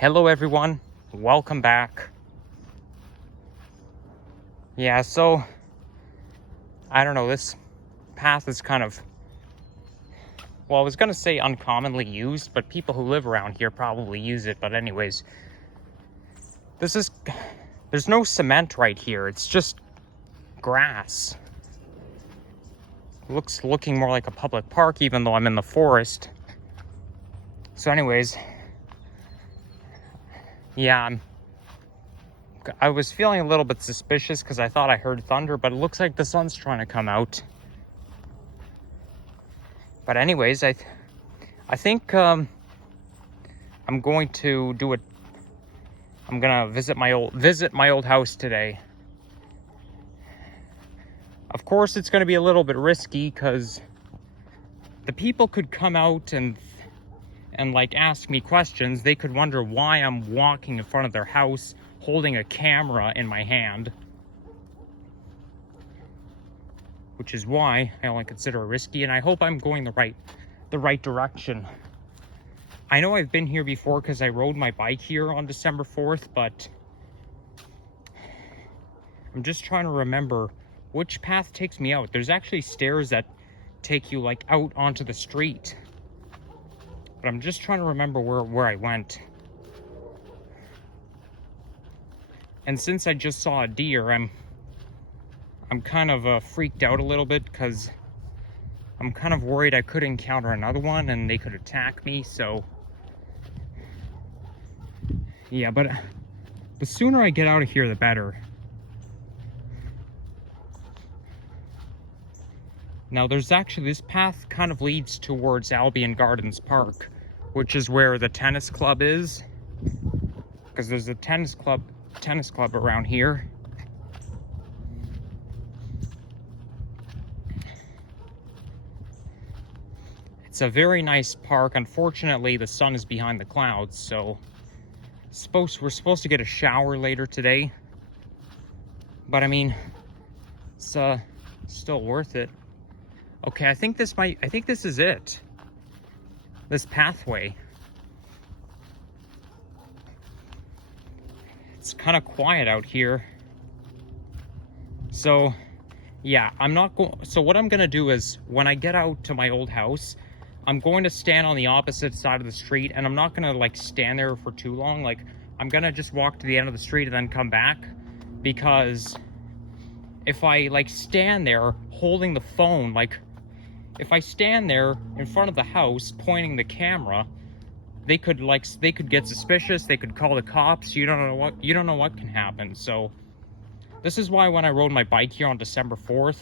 Hello everyone, welcome back. Yeah, so I don't know, this path is kind of, well, I was gonna say uncommonly used, but people who live around here probably use it. But anyways, there's no cement right here, it's just grass. Looking more like a public park, even though I'm in the forest. So anyways, yeah, I was feeling a little bit suspicious because I thought I heard thunder, but it looks like the sun's trying to come out. But anyways, I think I'm going to do it. I'm gonna visit my old house today. Of course, it's gonna be a little bit risky because the people could come out and like ask me questions. They could wonder why I'm walking in front of their house holding a camera in my hand, which is why I only consider it risky, and I hope I'm going the right direction. I know I've been here before because I rode my bike here on December 4th, but I'm just trying to remember which path takes me out. There's actually stairs that take you like out onto the street, but I'm just trying to remember where I went. And since I just saw a deer, I'm kind of freaked out a little bit because I'm kind of worried I could encounter another one and they could attack me. So yeah, but the sooner I get out of here, the better. Now there's actually, this path kind of leads towards Albion Gardens Park, which is where the tennis club is, because there's a tennis club around here. It's a very nice park. Unfortunately, the sun is behind the clouds, so we're supposed to get a shower later today. But I mean, it's still worth it. Okay, I think this is it. This pathway. It's kind of quiet out here. So, yeah, so what I'm going to do is, when I get out to my old house, I'm going to stand on the opposite side of the street, and I'm not going to like stand there for too long. Like, I'm going to just walk to the end of the street and then come back, because if I like stand there holding the phone, like if I stand there in front of the house pointing the camera, they could get suspicious. They could call the cops. You don't know what can happen. So this is why when I rode my bike here on December 4th,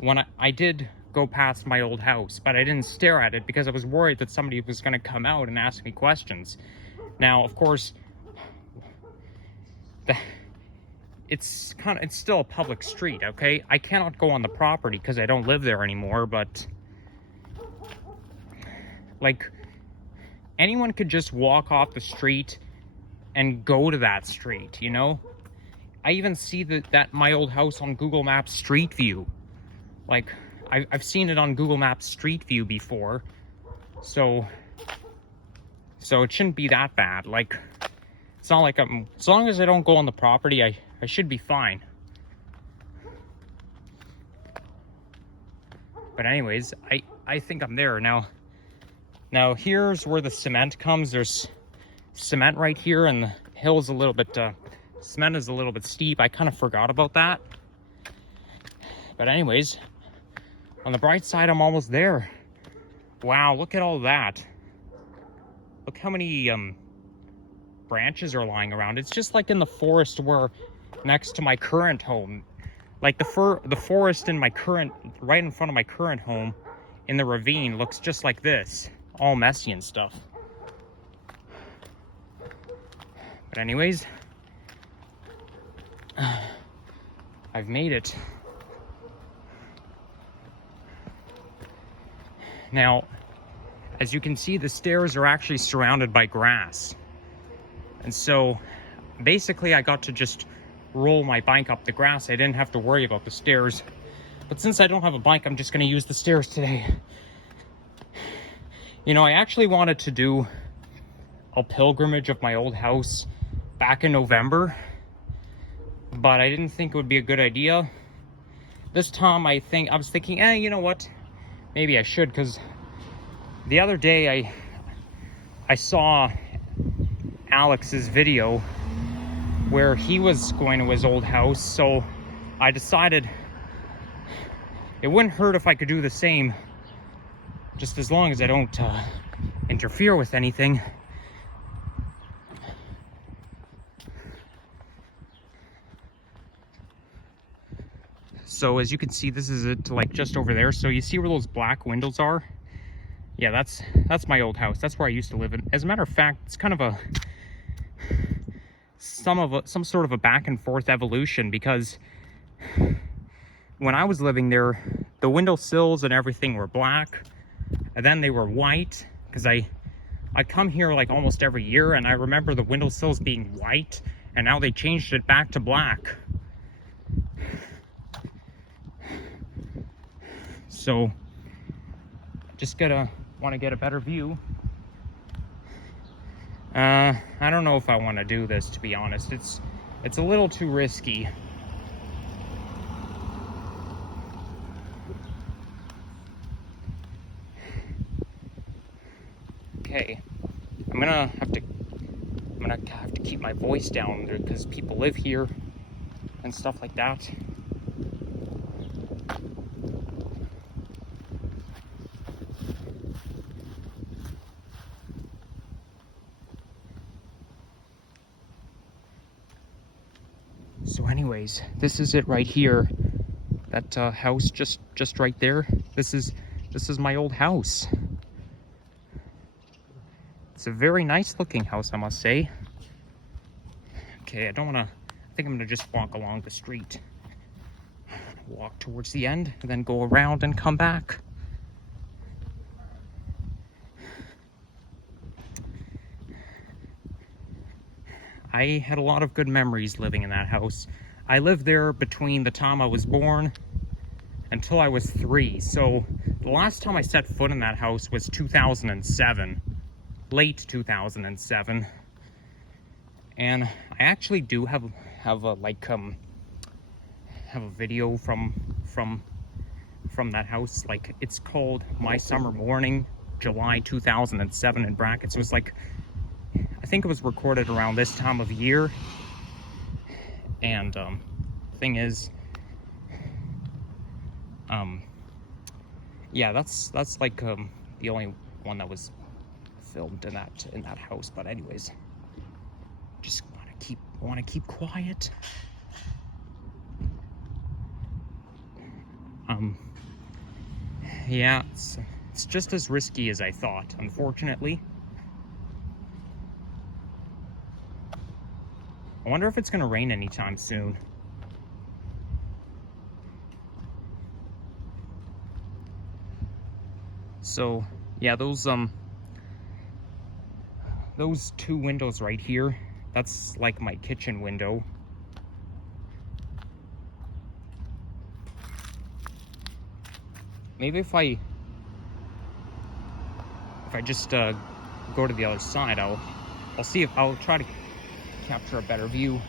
when I did go past my old house, but I didn't stare at it because I was worried that somebody was going to come out and ask me questions. Now, of course, it's still a public street, okay? I cannot go on the property because I don't live there anymore, but like, anyone could just walk off the street and go to that street, you know? I even see that my old house on Google Maps Street View. Like, I've seen it on Google Maps Street View before, so it shouldn't be that bad. Like, it's not like as long as I don't go on the property, I should be fine. But anyways, I think I'm there now. Now here's where the cement comes. There's cement right here, and the hill's a little bit, cement is a little bit steep. I kind of forgot about that. But anyways, on the bright side, I'm almost there. Wow, look at all that. Look how many branches are lying around. It's just like in the forest where next to my current home. Like the forest in right in front of my current home in the ravine looks just like this. All messy and stuff. But anyways, I've made it. Now, as you can see, the stairs are actually surrounded by grass. And so basically I got to just roll my bike up the grass. I didn't have to worry about the stairs. But since I don't have a bike, I'm just going to use the stairs today. You know, I actually wanted to do a pilgrimage of my old house back in November, but I didn't think it would be a good idea. This time I was thinking, you know what? Maybe I should, because the other day I saw Alex's video where he was going to his old house, so I decided it wouldn't hurt if I could do the same, just as long as I don't interfere with anything. So as you can see, this is it, like just over there. So you see where those black windows are? Yeah, that's my old house. That's where I used to live in. As a matter of fact, it's kind of some sort of a back and forth evolution, because when I was living there, the windowsills and everything were black, and then they were white, because I come here like almost every year, and I remember the windowsills being white, and now they changed it back to black. So just want to get a better view. I don't know if I want to do this, to be honest. It's a little too risky. Okay, I'm gonna have to keep my voice down because people live here and stuff like that. So anyways, this is it right here. That house just right there. This is my old house. It's a very nice looking house, I must say. Okay, I think I'm gonna just walk along the street. Walk towards the end, and then go around and come back. I had a lot of good memories living in that house. I lived there between the time I was born until I was 3. So the last time I set foot in that house was 2007, late 2007. And I actually do have a video from that house. Like, it's called My Summer Morning, July 2007 in brackets. It was like, I think it was recorded around this time of year. And thing is, yeah, that's like the only one that was filmed in that house. But anyways, just want to keep quiet. Yeah, it's just as risky as I thought, unfortunately. I wonder if it's gonna rain anytime soon. So yeah, those 2 windows right here, that's like my kitchen window. Maybe if I just go to the other side, I'll see if I'll try to capture a better view.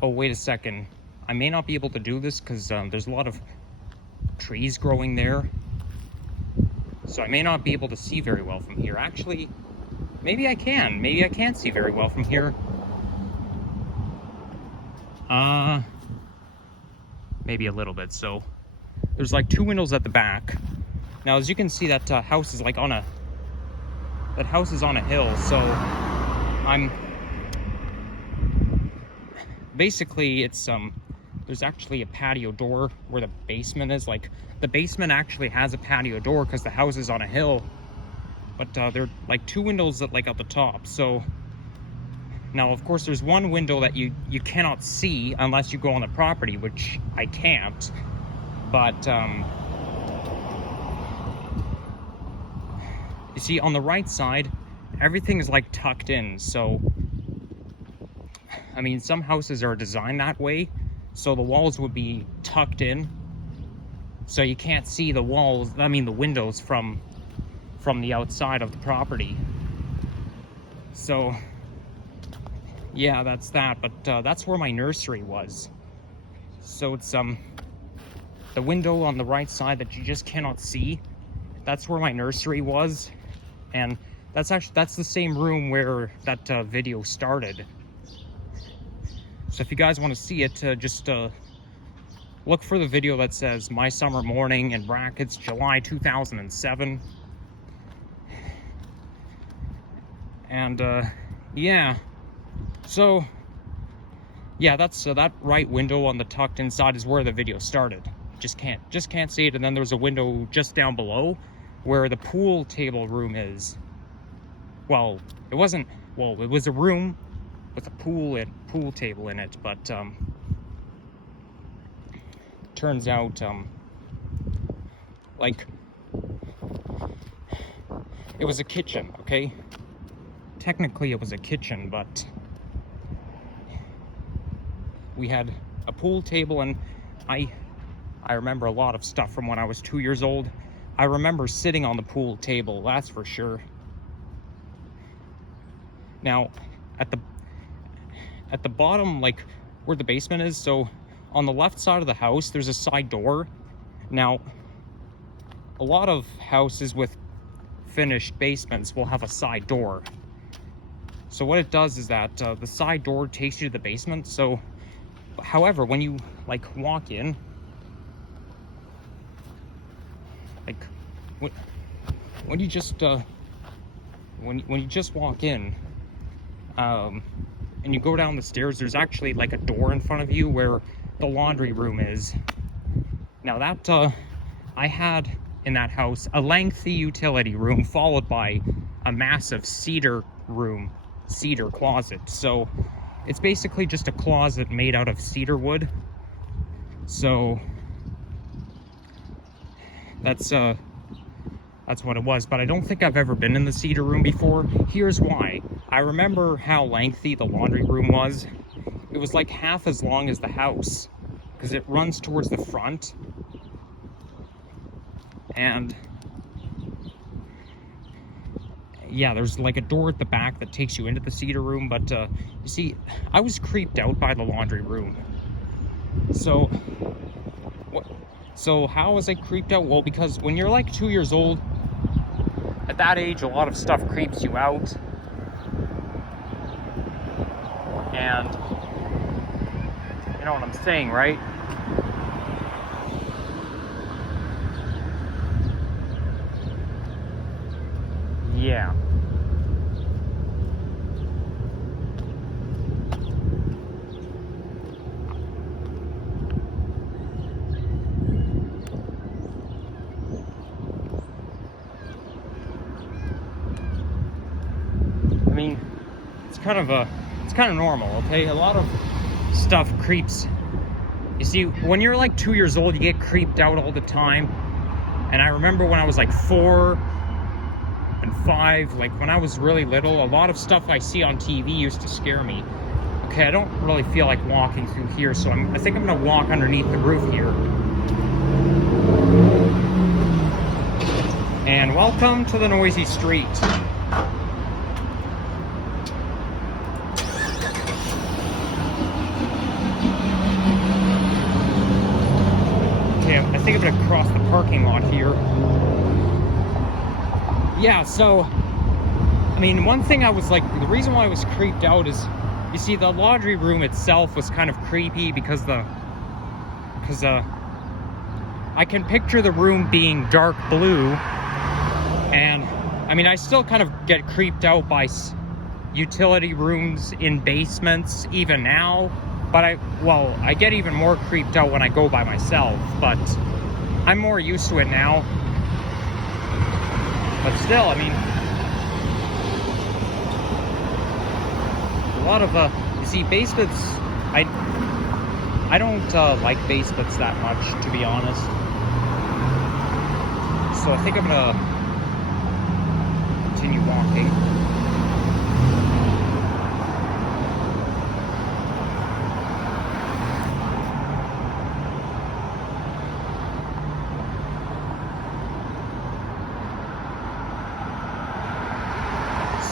Oh, wait a second. I may not be able to do this because there's a lot of trees growing there. So I may not be able to see very well from here. Actually, maybe I can. Maybe I can see very well from here. Maybe a little bit. So there's like 2 windows at the back. Now, as you can see, that house is like on a hill. So I'm basically, it's there's actually a patio door where the basement is. Like, the basement actually has a patio door because the house is on a hill. But there are like 2 windows that like at the top. So now, of course, there's one window that you cannot see unless you go on the property, which I can't. But you see, on the right side, everything is like tucked in. So I mean, some houses are designed that way, so the walls would be tucked in, So you can't see the walls, I mean the windows from the outside of the property. So yeah, that's that. But that's where my nursery was. So it's the window on the right side that you just cannot see. That's where my nursery was, and that's the same room where that video started. So if you guys want to see it, just look for the video that says "My Summer Morning" in brackets, July 2007. And yeah, so yeah, that's that right window on the tucked inside is where the video started. Just can't see it. And then there's a window just down below where the pool table room is. Well, it wasn't, well, it was a room with a pool table in it, but turns out like it was a kitchen, okay? Technically it was a kitchen, but we had a pool table, and I remember a lot of stuff from when I was 2 years old. I remember sitting on the pool table, that's for sure. Now, at the bottom, like where the basement is, so on the left side of the house, there's a side door. Now, a lot of houses with finished basements will have a side door. So what it does is that the side door takes you to the basement. So, however, when you like walk in, like when you just when you just walk in, and you go down the stairs, there's actually like a door in front of you where the laundry room is. Now that I had in that house a lengthy utility room followed by a massive cedar closet. So it's basically just a closet made out of cedar wood. So that's what it was. But I don't think I've ever been in the cedar room before. Here's why. I remember how lengthy the laundry room was. It was like half as long as the house, because it runs towards the front. And yeah, there's like a door at the back that takes you into the cedar room. But you see, I was creeped out by the laundry room. So how was I creeped out? Well, because when you're like 2 years old, at that age, a lot of stuff creeps you out. And you know what I'm saying, right? Yeah. I mean, it's kind of normal, okay? A lot of stuff creeps. You see, when you're like 2 years old, you get creeped out all the time. And I remember when I was like 4 and 5, like when I was really little, a lot of stuff I see on TV used to scare me. Okay, I don't really feel like walking through here, so I think I'm gonna walk underneath the roof here. And welcome to the noisy street. Okay, I think I'm gonna cross the parking lot here. Yeah, so, I mean, one thing I was like, the reason why I was creeped out is, you see, the laundry room itself was kind of creepy because I can picture the room being dark blue, and, I mean, I still kind of get creeped out by utility rooms in basements, even now, but I get even more creeped out when I go by myself, but I'm more used to it now. But still, I mean, a lot of, you see, basements, I don't like basements that much, to be honest. So I think I'm gonna continue walking.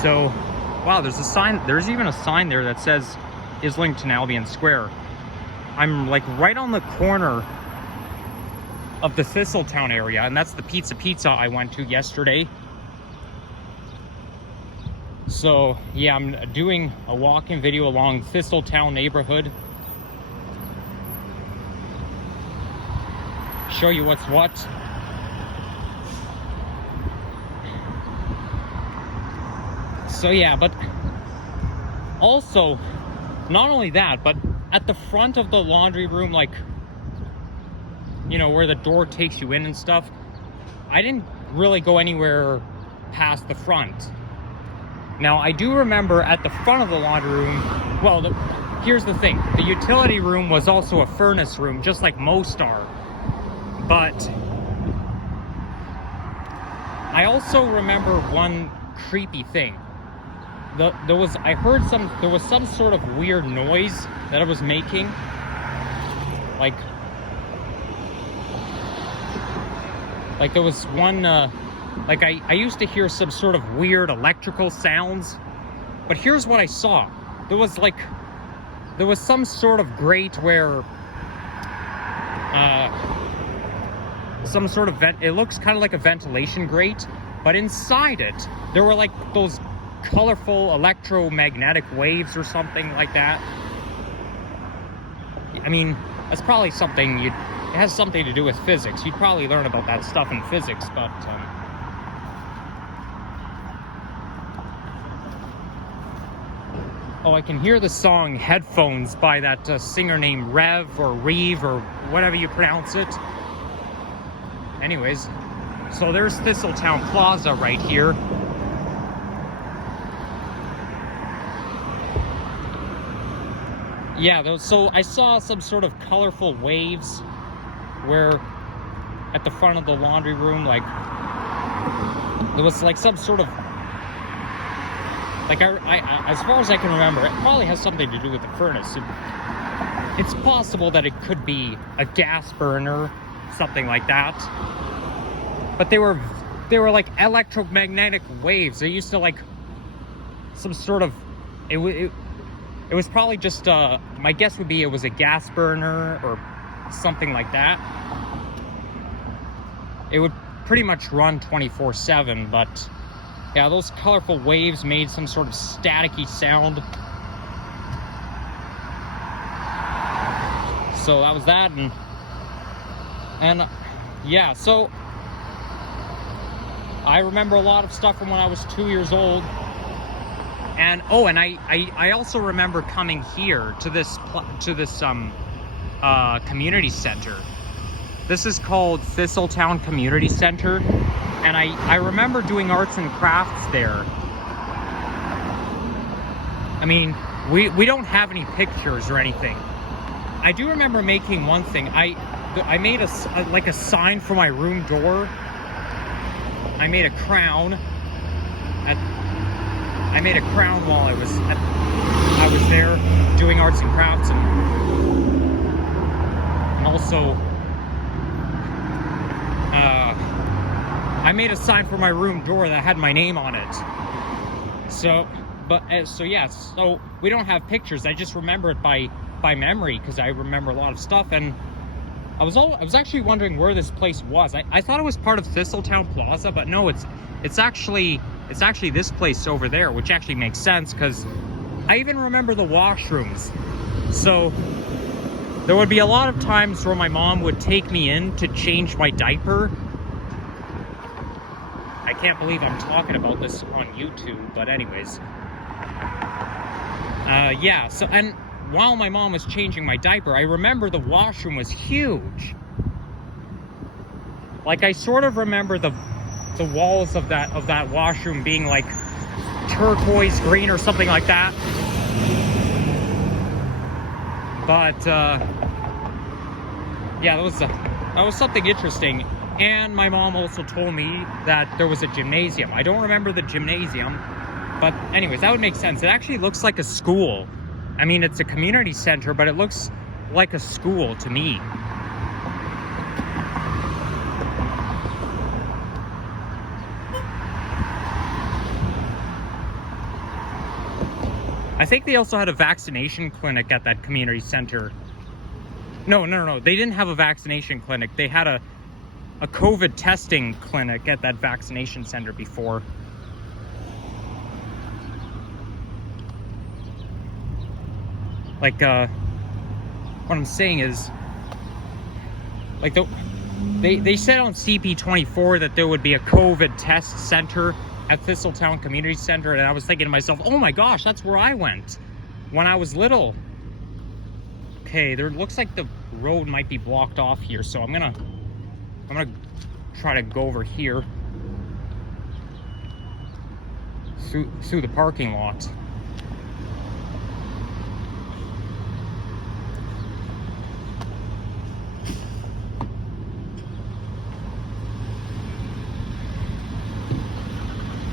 So, wow, there's a sign. There's even a sign there that says Islington Albion Square. I'm like right on the corner of the Thistletown area, and that's the pizza I went to yesterday. So yeah, I'm doing a walking video along Thistletown neighborhood. Show you what's what. So yeah, but also, not only that, but at the front of the laundry room, like, you know, where the door takes you in and stuff, I didn't really go anywhere past the front. Now, I do remember at the front of the laundry room, well, here's the thing. The utility room was also a furnace room, just like most are. But I also remember one creepy thing. There was some sort of weird noise that it was making. Like there was one, like I used to hear some sort of weird electrical sounds, but here's what I saw. There was some sort of grate where, some sort of vent, it looks kind of like a ventilation grate, but inside it, there were like those colorful electromagnetic waves or something like that. I mean, that's probably something it has something to do with physics. You'd probably learn about that stuff in physics, but oh, I can hear the song Headphones by that singer named Rev or Reeve or whatever you pronounce it. Anyways, so there's Thistletown Plaza right here. Yeah, so I saw some sort of colorful waves where at the front of the laundry room, like there was like some sort of, like I as far as I can remember, it probably has something to do with the furnace. It's possible that it could be a gas burner, something like that. But they were like electromagnetic waves. They used to like some sort of, it was probably just, my guess would be it was a gas burner or something like that. It would pretty much run 24/7, but yeah, those colorful waves made some sort of staticky sound. So that was that, and yeah, so I remember a lot of stuff from when I was 2 years old. And oh, and I also remember coming here to this community center. This is called Thistletown Community Center, and I remember doing arts and crafts there. I mean, we don't have any pictures or anything. I do remember making one thing. I made like a sign for my room door. I made a crown. I made a crown while I was there doing arts and crafts, and also I made a sign for my room door that had my name on it. So yeah, so we don't have pictures. I just remember it by memory because I remember a lot of stuff, and I was actually wondering where this place was. I thought it was part of Thistletown Plaza, but no, it's actually this place over there, which actually makes sense because I even remember the washrooms. So there would be a lot of times where my mom would take me in to change my diaper. I can't believe I'm talking about this on YouTube, but anyways. Yeah, so, and while my mom was changing my diaper, I remember the washroom was huge. Like, I sort of remember the walls of that washroom being like turquoise green or something like that. But yeah, that was something interesting. And my mom also told me that there was a gymnasium. I don't remember the gymnasium, but anyways, that would make sense. It actually looks like a school. I mean, it's a community center, but it looks like a school to me. I think they also had a vaccination clinic at that community center. No. They didn't have a vaccination clinic. They had a COVID testing clinic at that vaccination center before. Like, what I'm saying is, like, they said on CP24 that there would be a COVID test center at Thistletown Community Center, and I was thinking to myself, oh my gosh, that's where I went when I was little. Okay, there looks like the road might be blocked off here, so I'm gonna try to go over here through the parking lot.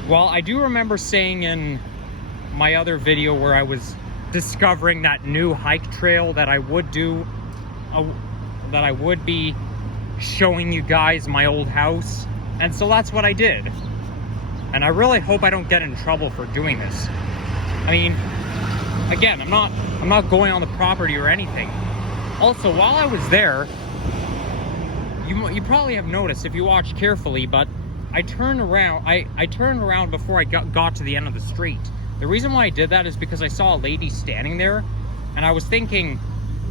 Well, I do remember saying in my other video where I was discovering that new hike trail that I would do, that I would be showing you guys my old house, and so that's what I did. And I really hope I don't get in trouble for doing this. I mean, again, I'm not going on the property or anything. Also, while I was there, you probably have noticed if you watch carefully, but I turned around. I turned around before I got to the end of the street. The reason why I did that is because I saw a lady standing there, and I was thinking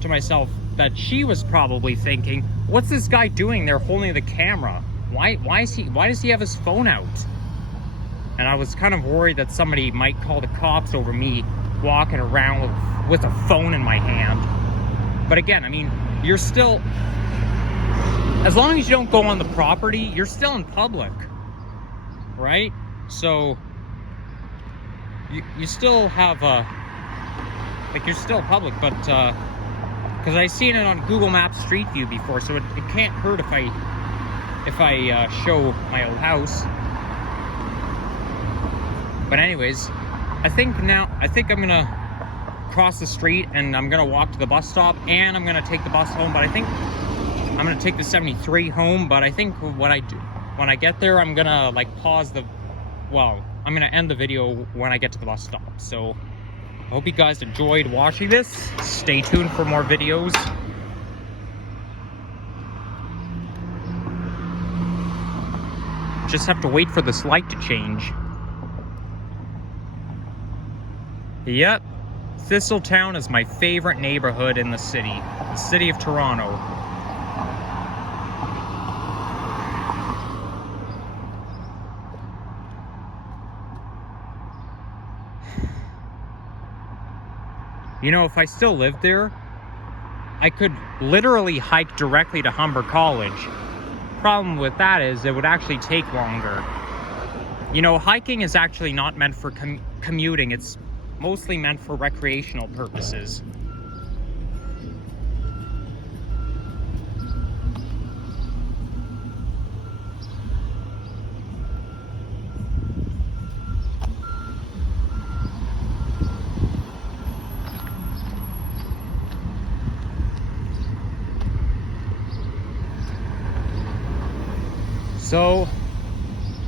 to myself that she was probably thinking, what's this guy doing there holding the camera? Why does he have his phone out? And I was kind of worried that somebody might call the cops over me walking around with a phone in my hand. But again, I mean, you're still, as long as you don't go on the property, you're still in public, right? So you still have like, you're still public, but because I seen it on Google Maps Street View before, so it can't hurt if I show my old house. But anyways, I think I'm gonna cross the street and I'm gonna walk to the bus stop, and I'm gonna take the bus home. But I think I'm gonna take the 73 home. But I think what I do when I get there, I'm gonna like pause the, well, I'm gonna end the video when I get to the bus stop. So I hope you guys enjoyed watching this. Stay tuned for more videos. Just have to wait for this light to change. Yep, Thistletown is my favorite neighborhood in the city of Toronto. You know, if I still lived there, I could literally hike directly to Humber College. Problem with that is it would actually take longer. You know, hiking is actually not meant for commuting. It's mostly meant for recreational purposes.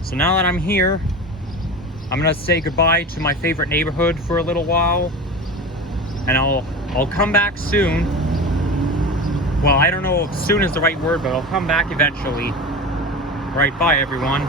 So now that I'm here, I'm gonna say goodbye to my favorite neighborhood for a little while, and I'll come back soon. Well, I don't know if soon is the right word, but I'll come back eventually. Right, bye everyone.